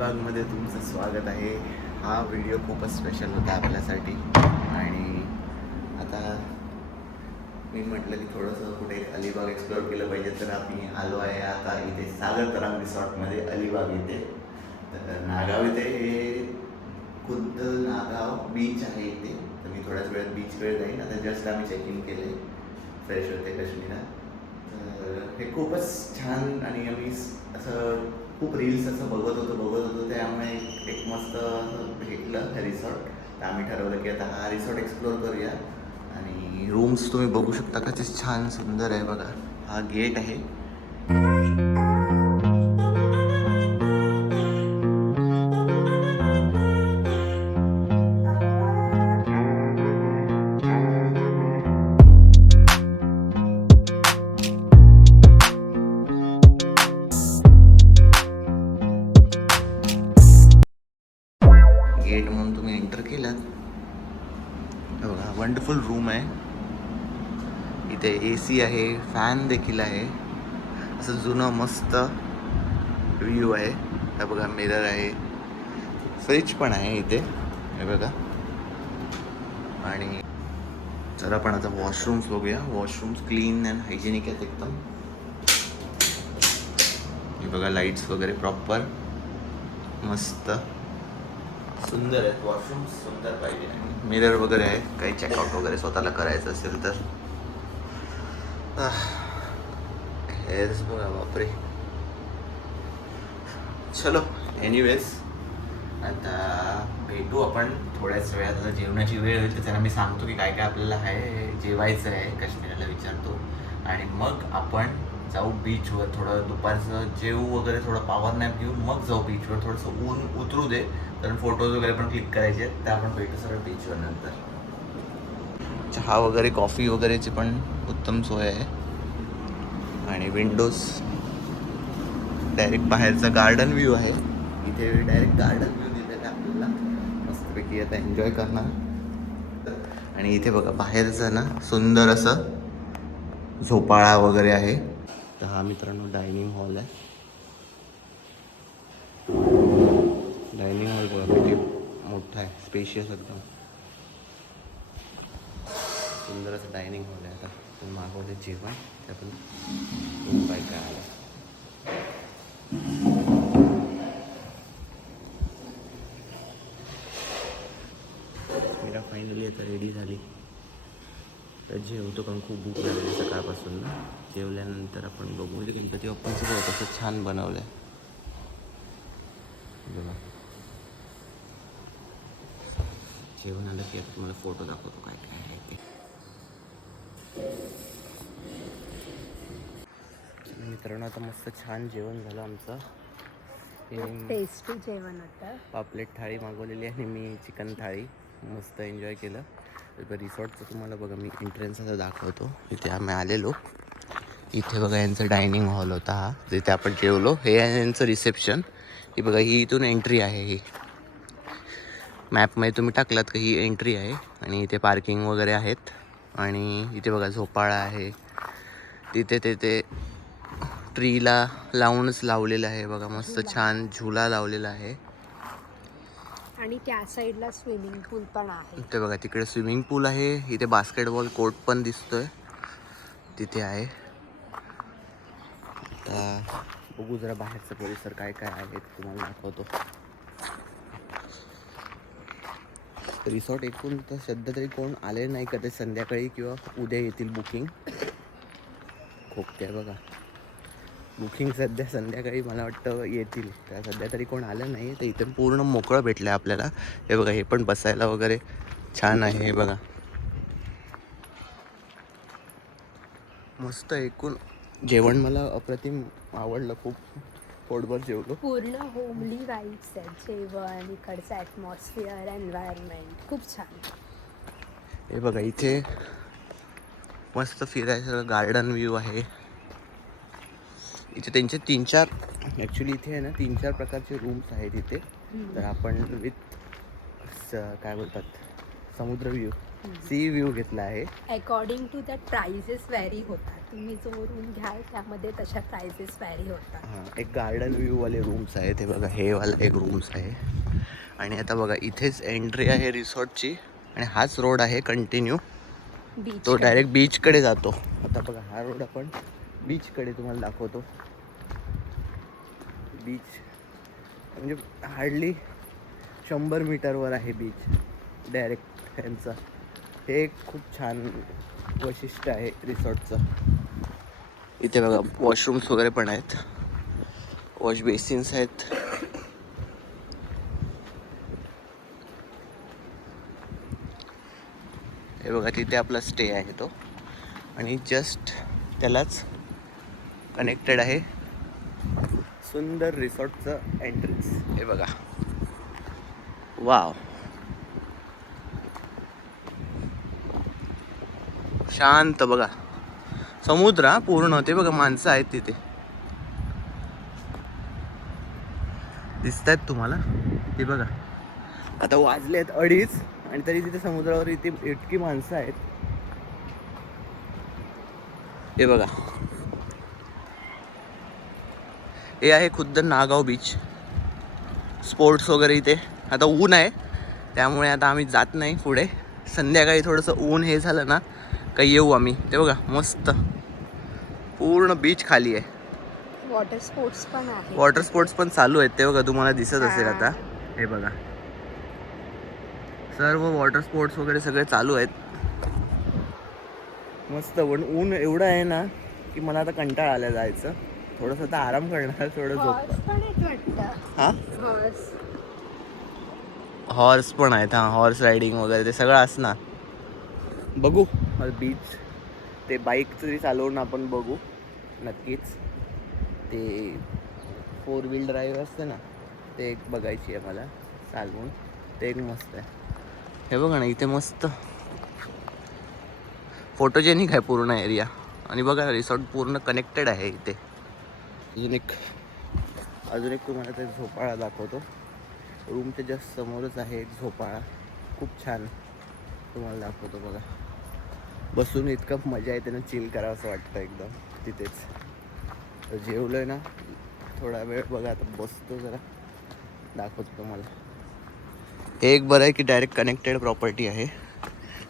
अलिबागमध्ये तुमचं स्वागत आहे. हा व्हिडिओ खूपच स्पेशल होता आपल्यासाठी आणि आता मी म्हटलं की थोडंसं कुठे अलिबाग एक्सप्लोअर केलं पाहिजे, तर आम्ही आलो आहे आता इथे सागर तरंग रिसॉर्टमध्ये अलिबाग इथे. तर नागाव इथे हे खुद्द नागाव बीच आहे इथे. तर मी थोड्याच वेळात बीचकडे जाईन. आता जस्ट आम्ही चेक इन केले, फ्रेश होते कश्मीरा. तर हे खूपच छान आणि आम्ही असं खूप रील्स असं बघत होतो त्यामुळे एक मस्त असं भेटलं हे रिसॉर्ट. तर आम्ही ठरवलं की आता हा रिसॉर्ट एक्सप्लोअर करूया. आणि रूम्स तुम्ही बघू शकता कसे छान सुंदर आहे बघा. हा गेट आहे. गेट म्हणून तुम्ही एंटर केलात बघा, वंडरफुल रूम आहे. इथे AC आहे, फॅन देखील आहे. असं जुनं मस्त व्ह्यू आहे. हे बघा, मिरर आहे, फ्रिज पण आहे इथे हे बघा. आणि जर आपण आता वॉशरूम्स बघूया. वॉशरूम्स क्लीन अँड हायजेनिक आहेत एकदम. हे बघा, लाईट्स वगैरे प्रॉपर मस्त सुंदर आहेत. वॉशरूम्स सुंदर पाहिजे. आणि मिरर वगैरे आहे, काही चेकआउट वगैरे स्वतःला करायचं असेल तर. हेअर्स बघा, बापरे. चलो, एनिवेज आता भेटू आपण थोड्याच वेळात. आता जेवणाची वेळ होईल तर त्यांना मी सांगतो की काय काय आपल्याला आहे जेवायचं आहे, काश्मीराला विचारतो. आणि मग आपण जाऊ बीचवर. थोडं दुपारचं जेवू वगैरे, थोडं पॉवर नॅप घेऊ, मग जाऊ बीचवर. थोडंसं ऊन उतरू दे, कारण फोटोज वगैरे पण क्लिक करायचे आहेत. तर आपण भेटू सरळ बीचवर नंतर. चहा वगैरे, कॉफी वगैरेची पण उत्तम सोय आहे. आणि विंडोज डायरेक्ट बाहेरचा गार्डन व्ह्यू आहे. इथे डायरेक्ट गार्डन व्ह्यू दिलेला आहे आपल्याला. मस्तपैकी आता एन्जॉय करणार. आणि इथे बघा, बाहेरचं ना सुंदर असं झोपाळा वगैरे आहे. तर हा मित्रांनो डायनिंग हॉल आहे. डायनिंग हॉल बघा किती मोठा आहे, स्पेशियस एकदम. सुंदर असं डायनिंग हॉल आहे. आता तुम्ही मागवले जेवण, त्यातून काय काय आलं. मीरा फायनली आता रेडी झाली. तर जेवतो, पण खूप भूक लागली सकाळपासून ना. जेवल्यानंतर आपण बघू. म्हणजे गणपती बाप्पांचं बघा कसं छान बनवलं आहे बघा. जेवण आलं की आता तुम्हाला फोटो दाखवतो काय काय आहे ते. मित्रांनो, आता मस्त छान जेवण झालं आमचं. टेस्टी जेवण होतं. पापलेट थाळी मागवलेली आणि मी चिकन थाळी. मस्त एन्जॉय केलं. तर रिसॉर्टचं तुम्हाला बघा मी एंट्रन्स असं दाखवतो. इथे आम्ही आलेलो. इथे बघा यांचं डायनिंग हॉल होता हा, जिथे आपण जेवलो. हे आहे यांचं रिसेप्शन. ही बघा, ही इथून एंट्री आहे. ही मॅपमध्ये तुम्ही टाकलात का ही एंट्री आहे. आणि इथे पार्किंग वगैरे आहेत. आणि इथे बघा झोपाळा आहे. तिथे ते ट्रीला लावूनच लावलेलं आहे बघा. मस्त छान झुला लावलेला आहे. आणि त्या साईडला स्विमिंग पूल पण आहे. ते बघा, तिकडे स्विमिंग पूल आहे. इथे बास्केटबॉल कोर्ट पण दिसतोय तिथे आहे. आता बघू जरा बाहेरचं परिसर काय काय आहे ते तुम्हाला दाखवतो. रिसॉर्ट एकूण तर सध्या तरी कोण आले नाही का, ते संध्याकाळी किंवा उद्या येतील बुकिंग. खोकते बघा, बुकिंग सध्या संध्याकाळी मला वाटतं येतील. त्या सध्या तरी कोण आलं नाही. तर इथे पूर्ण मोकळं भेटलं आहे आपल्याला. हे बघा, हे पण बसायला वगैरे छान आहे. हे बघा, मस्त. एकूण जेवण मला अप्रतिम आवडलं. खूप पोटभर जेवलो. पूर्ण होमली वाईब्स आहेत. जेवण, इकडचं ॲटमॉस्फिअर, एन्व्हायरमेंट खूप छान. हे बघा, इथे मस्त फिरायचं गार्डन व्ह्यू आहे. इथे त्यांचे 3-4 ॲक्च्युली इथे आहे ना 3-4 प्रकारचे रूम्स आहेत इथे. तर आपण विथ काय बोलतात समुद्र व्ह्यू सी व्ह्यू घेतला आहे. According to that prices vary होतात. तुम्ही जो रूम घ्याल त्यामध्ये तशा प्राइजेस व्हॅरी होतात. हां, एक गार्डन व्ह्यूवाले रूम्स आहेत. हे बघा, हे वाला एक रूम्स आहे. आणि आता बघा, इथेच एंट्री आहे रिसॉर्टची आणि हाच रोड आहे कंटिन्यू. बीच तो डायरेक्ट बीचकडे जातो. आता बघा, हा रोड आपण बीचकडे तुम्हाला दाखवतो. बीच म्हणजे हार्डली 100 मीटरवर आहे बीच डायरेक्ट ह्यांचं. हे एक खूप छान वैशिष्ट्य आहे रिसॉर्टचं. इथे बघा, वॉशरूम्स वगैरे पण आहेत, वॉश बेसिन्स आहेत. हे बघा, तिथे आपला स्टे आहे तो. आणि जस्ट त्यालाच कनेक्टेड आहे सुंदर रिसॉर्टचं एंट्रन्स. हे बघा, वाव, शांत बघा, समुद्र हा पूर्ण. ते बघा, माणसं आहेत तिथे, दिसत आहेत तुम्हाला ते बघा. आता वाजले आहेत 2:30 आणि तरी तिथे समुद्रावर इथे इतकी माणसं आहेत. हे बघा, हे आहे खुद्द नागाव बीच. स्पोर्ट्स वगैरे इथे. आता ऊन आहे त्यामुळे आता आम्ही जात नाही पुढे. संध्याकाळी थोडंसं ऊन हे झालं ना काही येऊ आम्ही. ते बघा, मस्त पूर्ण बीच खाली आहे. वॉटर स्पोर्ट्स पण आहे. वॉटर स्पोर्ट्स पण चालू आहेत. ते बघा, तुम्हाला दिसत असेल आता. हे बघा, सर्व वॉटर स्पोर्ट्स वगैरे सगळे चालू आहेत. मस्त. पण ऊन एवढं आहे ना की मला आता कंटाळा आला जायचं. थोडंसं आता आराम करणार, थोडं झोप. पण एक वाटतं. हां, हॉर्स हॉर्स पण आहेत. हां, हॉर्स रायडिंग वगैरे ते सगळं असणार. बघू बीच. ते बाईक तरी चालवून आपण बघू नक्कीच. ते 4 व्हील ड्राईव्ह असते ना, ते एक बघायची आहे मला चालवून. ते एक मस्त आहे. हे बघा ना, इथे मस्त फोटोजेनिक आहे पूर्ण एरिया. आणि बघा, रिसॉर्ट पूर्ण कनेक्टेड आहे इथे. अजून एक तुम्हाला ते झोपाळा दाखवतो. रूमच्या जस्ट समोरच आहे एक झोपाळा, खूप छान. तुम्हाला दाखवतो बघा. बसून इतकं मजा येते ना, चिल करावं असं वाटतं एकदम तिथेच. तर जेवलो आहे ना, थोडा वेळ बघा, आता बसतो जरा, दाखवतो तुम्हाला. हे एक बरं आहे की डायरेक्ट कनेक्टेड प्रॉपर्टी आहे,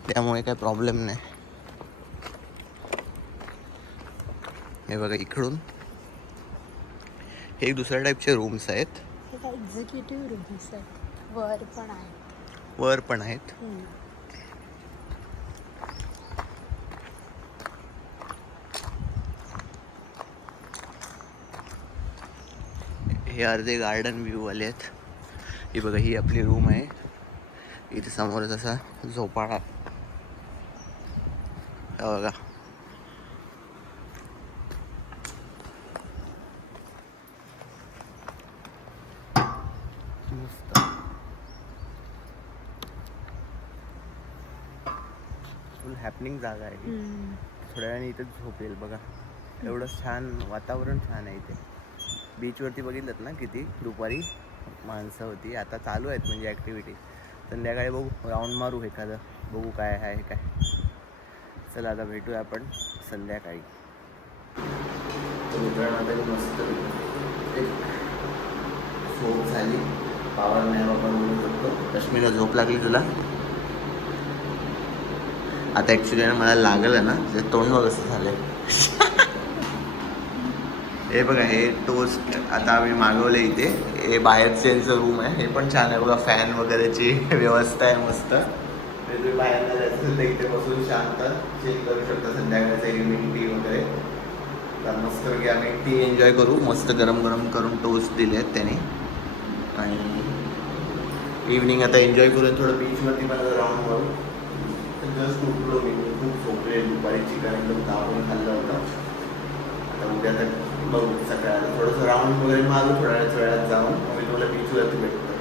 त्यामुळे काही प्रॉब्लेम नाही. हे बघा, इकडून हे एक दुसऱ्या टाईपचे रूम्स आहेत. एक्झिक्युटिव्ह रूम्स आहेत. वर पण आहेत. वर पण आहेत. हे अर्धे गार्डन व्ह्यू वाले आहेत. ही बघा, ही आपली रूम आहे. इथे समोरच असा झोपाळा. बघा, मस्त. फुल हॅपनिंग जागा आहे. थोड्या वेळाने इथे झोपेल बघा. एवढं छान वातावरण, छान आहे इथे. बीचवरती बघितलं ना किती दुपारी माणसं होती. आता चालू आहेत म्हणजे ॲक्टिव्हिटी. संध्याकाळी बघू, राऊंड मारू एखादं, बघू काय आहे काय. चला, आता भेटूया आपण संध्याकाळी. मित्रांमध्ये मस्त एक झोप झाली. पावर नॅप आपण बोलू शकतो. कश्मीरला झोप लागली तुला? आता ॲक्च्युली ना मला लागलं ना, ते तोंड बघ कसं झालं आहे. हे बघा, हे टोस्ट आता आम्ही मागवले इथे. हे बाहेरचं यांचं रूम आहे. हे पण छान आहे बघा, फॅन वगैरेची व्यवस्था आहे मस्त. तुम्ही बाहेरला जायचं असेल तर इथे बसून शांत चेक करू शकता. संध्याकाळचं इव्हिनिंग टी वगैरे. तर मस्त पैकी आम्ही टी एन्जॉय करू. मस्त गरम गरम करून टोस्ट दिले आहेत त्याने. आणि इव्हिनिंग आता एन्जॉय करून थोडं बीचवरती मला राऊंड मारू. जस्ट उठलो मी, खूप झोपले दुपारी. चिकन एकदम दाबून खाल्लं होतं. आता उद्या तर बघू सकाळी थोडंसं राऊंड वगैरे मारू. थोड्या वेळात जाऊन मी तुम्हाला बीचवरती भेटतो.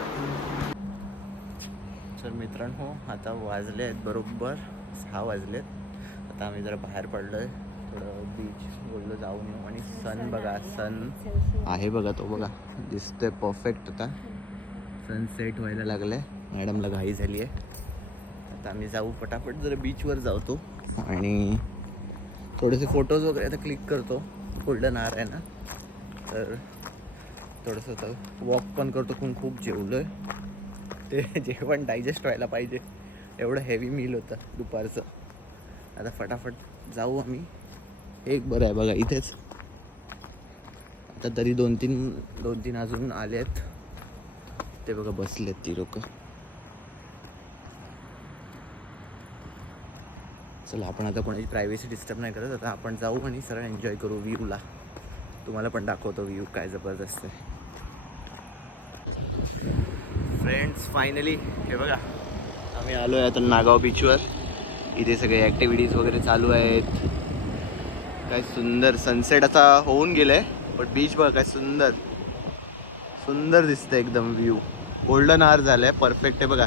तर मित्रांनो, आता वाजले आहेत बरोबर 6 वाजलेत. आता आम्ही जरा बाहेर पडलो आहे, थोडं बीच बोललो जाऊन येऊ. आणि सन बघा, सन आहे बघा, तो बघा दिसतोय परफेक्ट. आता सनसेट व्हायला लागलं आहे. मॅडमला घाई झाली आहे. आता आम्ही जाऊ फटाफट जरा बीचवर जातो आणि थोडेसे फोटोज वगैरे आता क्लिक करतो. गोल्डन आवर आहे ना, तर थोडंसं तर वॉक पण करतो. खूप जेवलो आहे, ते जेवण डायजेस्ट व्हायला पाहिजे, एवढं हेवी मील होतं दुपारचं. आता फटाफट जाऊ आम्ही. एक बरं आहे बघा इथेच, आता तरी दोन तीन अजून आले आहेत. ते बघा बसलेत ती लोक. चला आपण आता कोणाची प्रायव्हसी डिस्टर्ब नाही करत. आता आपण जाऊ आणि सरळ एन्जॉय करू व्ह्यूला. तुम्हाला पण दाखवतो व्ह्यू काय जबरदस्त आहे. फ्रेंड्स फायनली हे बघा आम्ही आलो आहे आता नागाव बीचवर. इथे सगळे ॲक्टिव्हिटीज वगैरे चालू आहेत. काय सुंदर सनसेट आता होऊन गेलं आहे, पण बीच बघा काय सुंदर सुंदर दिसतं एकदम. व्ह्यू गोल्डन आवर झालं आहे, परफेक्ट आहे बघा.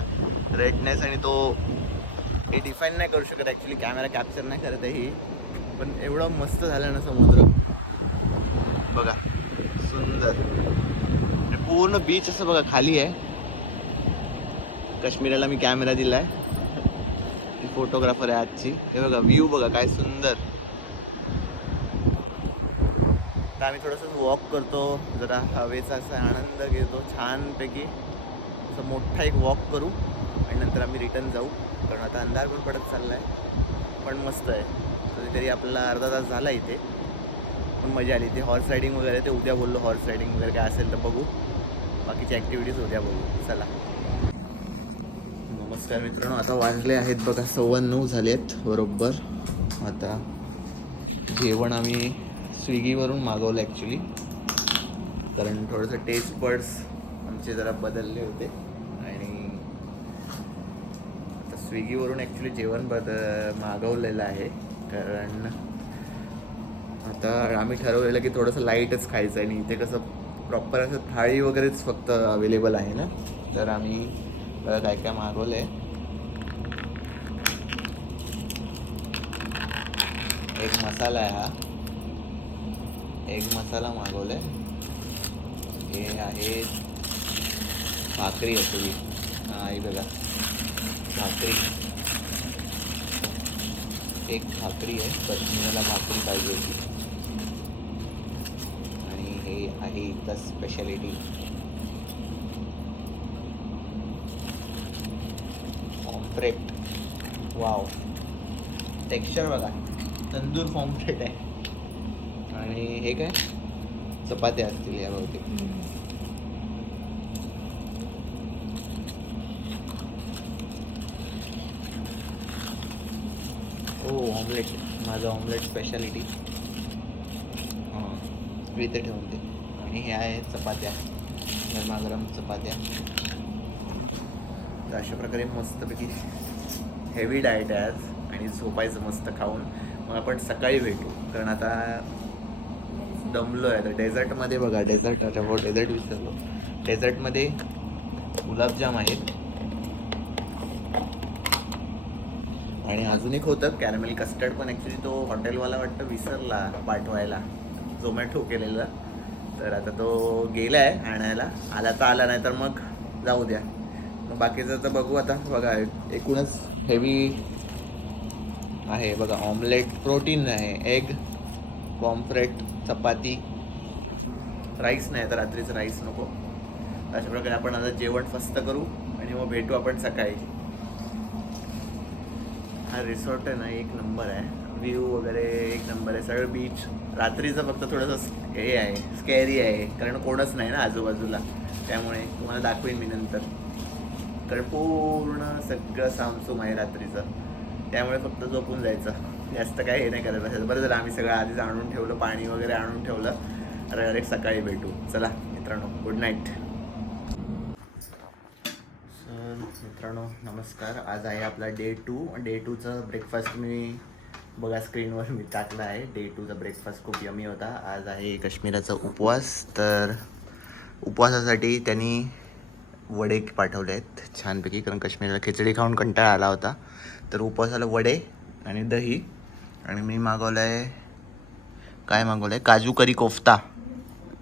रेडनेस आणि तो हे डिफाईन नाही करू शकत ॲक्च्युली, कॅमेरा कॅप्चर नाही करत आहे ही, पण एवढं मस्त झालं ना समुद्र बघा, सुंदर. आणि पूर्ण बीच असं बघा खाली आहे. काश्मीराला मी कॅमेरा दिला आहे, ती फोटोग्राफर आहे आजची. हे बघा व्ह्यू बघा काय सुंदर. तर आम्ही थोडंसं वॉक करतो, जरा हवेचा असा आनंद घेतो छानपैकी. असं मोठा एक वॉक करू आणि नंतर आम्ही रिटर्न जाऊ, कारण आता अंधार पण पडत चालला आहे. पण मस्त आहे, कधीतरी आपल्याला अर्धा तास झाला इथे, पण मजा आली. ते हॉर्स रायडिंग वगैरे ते उद्या बोललो, हॉर्स रायडिंग वगैरे काय असेल तर बघू, बाकीची ॲक्टिव्हिटीज उद्या बघू. चला नमस्कार मित्रांनो, आता वाजले आहेत बघा 9:15 झाले आहेत बरोबर. आता जेवण आम्ही स्विगीवरून मागवलं ॲक्च्युली, कारण थोडंसं टेस्ट बड्स आमचे जरा बदलले होते. आणि आता स्विगीवरून ॲक्च्युली जेवण मागवलेलं आहे, कारण आता आम्ही ठरवलेलं की थोडंसं लाईटच खायचं आहे. आणि इथे कसं प्रॉपर असं थाळी वगैरेच फक्त अवेलेबल आहे ना, तर आम्ही काय काय मागवलं आहे. एक मसाला आहे, हा एग मसाला मागवला आहे. हे आहे भाकरी आहे तुझी, हां ही बघा भाकरी, एक भाकरी आहे, पत्नीला भाकरी पाहिजे होती. आणि हे आहे इथं स्पेशालिटी पॉम्फ्रेट. वाव, टेक्स्चर बघा, तंदूर पॉम्फ्रेट आहे. आणि हे काय चपात्या असतील या बहुतेक. हो ऑमलेट, माझं ऑमलेट स्पेशालिटी. हां इथे ठेवून दे. आणि हे आहे चपात्या, गरमागरम चपात्या. तर अशा प्रकारे मस्तपैकी हेवी डाएट आहे आज, आणि झोपायचं मस्त खाऊन. मग आपण सकाळी भेटू, कारण आता दमलो आहे. तर डेझर्टमध्ये बघा, डेझर्ट आता हो डेझर्ट विसरलो. डेझर्टमध्ये गुलाबजाम आहेत, आणि अजून एक होतं कॅरमेल कस्टर्ड, पण ॲक्च्युली तो हॉटेलवाला वाटतं विसरला पाठवायला, झोमॅटो केलेला. तर आता तो गेला आहे आणायला, आला तर आला, नाही तर मग जाऊ द्या. मग बाकीचं तर बघू आता. बघा एकूणच हेवी आहे बघा. ऑमलेट प्रोटीन आहे, एग, पॉम्फ्रेट, चपाती, राईस नाही तर रात्रीचं राईस नको. अशा प्रकारे आपण आता जेवण फस्त करू आणि मग भेटू आपण सकाळी. हा रिसॉर्ट आहे ना एक नंबर आहे, व्ह्यू वगैरे एक नंबर आहे, सगळं बीच. रात्रीचं फक्त थोडंसं हे आहे, स्कॅरी आहे, कारण कोणच नाही ना आजूबाजूला, त्यामुळे तुम्हाला दाखवेन मी नंतर. कारण पूर्ण सगळं सामसूम आहे रात्रीचं, त्यामुळे फक्त झोपून जायचं, जास्त काय हे नाही करत बसायचं. बरं झालं आम्ही सगळं आधीच आणून ठेवलं, पाणी वगैरे आणून ठेवलं. डायरेक्ट सकाळी भेटू. चला मित्रांनो, गुड नाईट. मित्रांनो नमस्कार. आज आहे आपला डे 2. डे 2चं ब्रेकफास्ट मी बघा स्क्रीनवर मी टाकला आहे. डे 2चा ब्रेकफास्ट खूप यमी होता. आज आहे काश्मीराचा उपवास, तर उपवासासाठी त्यांनी वडे पाठवले आहेत छानपैकी, कारण काश्मीरला खिचडी खाऊन कंटाळा आला होता. तर उपवासाला वडे आणि दही. आणि मी मागवलं आहे, काय मागवलं आहे, काजू करी कोफ्ता,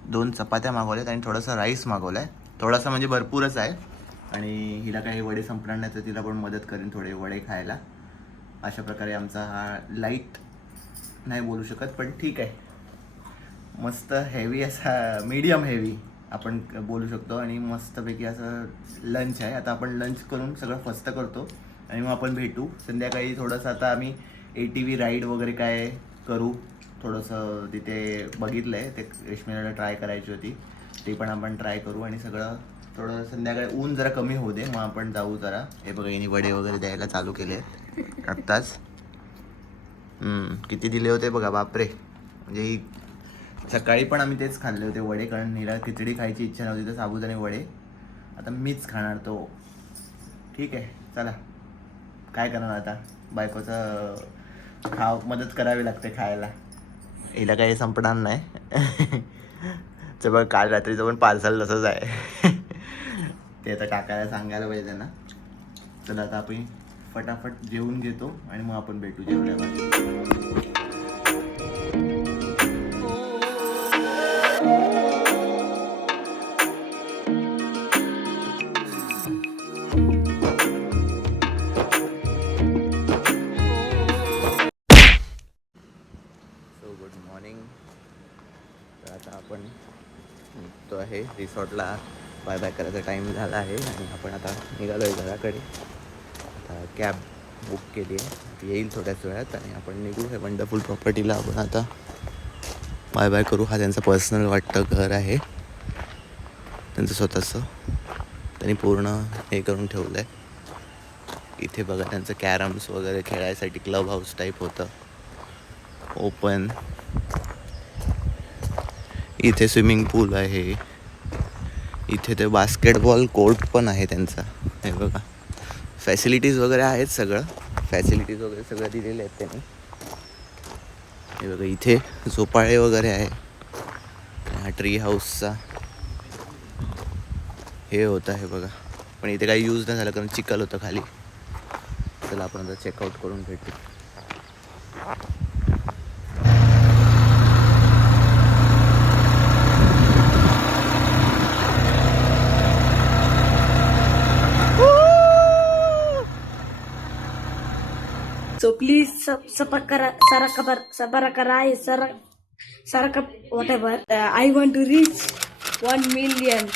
2 चपात्या मागवल्यात आणि थोडंसं राईस मागवलं आहे. थोडासा म्हणजे भरपूरच आहे. आणि हिला काही वडे संपणार नाही तर तिला पण मदत करेन थोडे वडे खायला. अशा प्रकारे आमचा हा लाईट नाही बोलू शकत पण ठीक आहे, मस्त हेवी असा मीडियम हेवी आपण बोलू शकतो. आणि मस्तपैकी असं लंच आहे. आता आपण लंच करून सगळं फस्त करतो आणि मग आपण भेटू संध्याकाळी. थोडंसं आता आम्ही ATV राईड वगैरे काय करू, थोडंसं तिथे बघितलं आहे, ते रेशमीला ट्राय करायची होती, ते पण आपण ट्राय करू. आणि सगळं थोडं संध्याकाळी ऊन जरा कमी होऊ दे, मग आपण जाऊ जरा. हे बघा यांनी वडे वगैरे द्यायला चालू केले आहेत आत्ताच. किती दिले होते बघा, बापरे. म्हणजे ही सकाळी पण आम्ही तेच खाल्ले होते वडे, कारण हिला खिचडी खायची इच्छा नव्हती तर साबुदाणे वडे. आता मीच खाणार तो. ठीक आहे, चला काय करणार आता, बायकोचं मदत करावी लागते खायला. हिला काही संपणार नाही. ते बघ काल रात्रीचं पण पार्सल तसंच आहे. ते आता काकाला सांगायला पाहिजे त्यांना. चला आता आपण फटाफट जेवून घेतो आणि मग आपण भेटू जेवल्यावर. So good morning. तर आता आपण निघतो आहे रिसॉर्टला. बाय बाय करायचा टाईम झाला आहे आणि आपण आता निघालो आहे घराकडे. आता कॅब बुक केली आहे, येईल थोड्याच वेळात आणि आपण निघू. हे वंडरफुल प्रॉपर्टीला आपण आता बाय बाय करू. हा त्यांचं पर्सनल वाटतं घर आहे, त्यांचं स्वतःचं. त्यांनी पूर्ण हे करून ठेवलं आहे. इथे बघा त्यांचं कॅरम्स वगैरे खेळायसाठी क्लब हाऊस टाईप होतं, ओपन. इथे स्विमिंग पूल आहे, इथे ते बास्केटबॉल कोर्ट पण आहे त्यांचा. हे बघा फॅसिलिटीज वगैरे आहेत, सगळं फॅसिलिटीज वगैरे सगळं दिलेले आहेत त्यांनी. हे बघा इथे झोपाळे वगैरे आहे. हा ट्री हाऊसचा हे होतं हे बघा, पण इथे काही यूज नाही झालं कारण चिखल होतं खाली. चला आपण आता चेकआउट करून भेटू. So please whatever. I want to reach 1 million.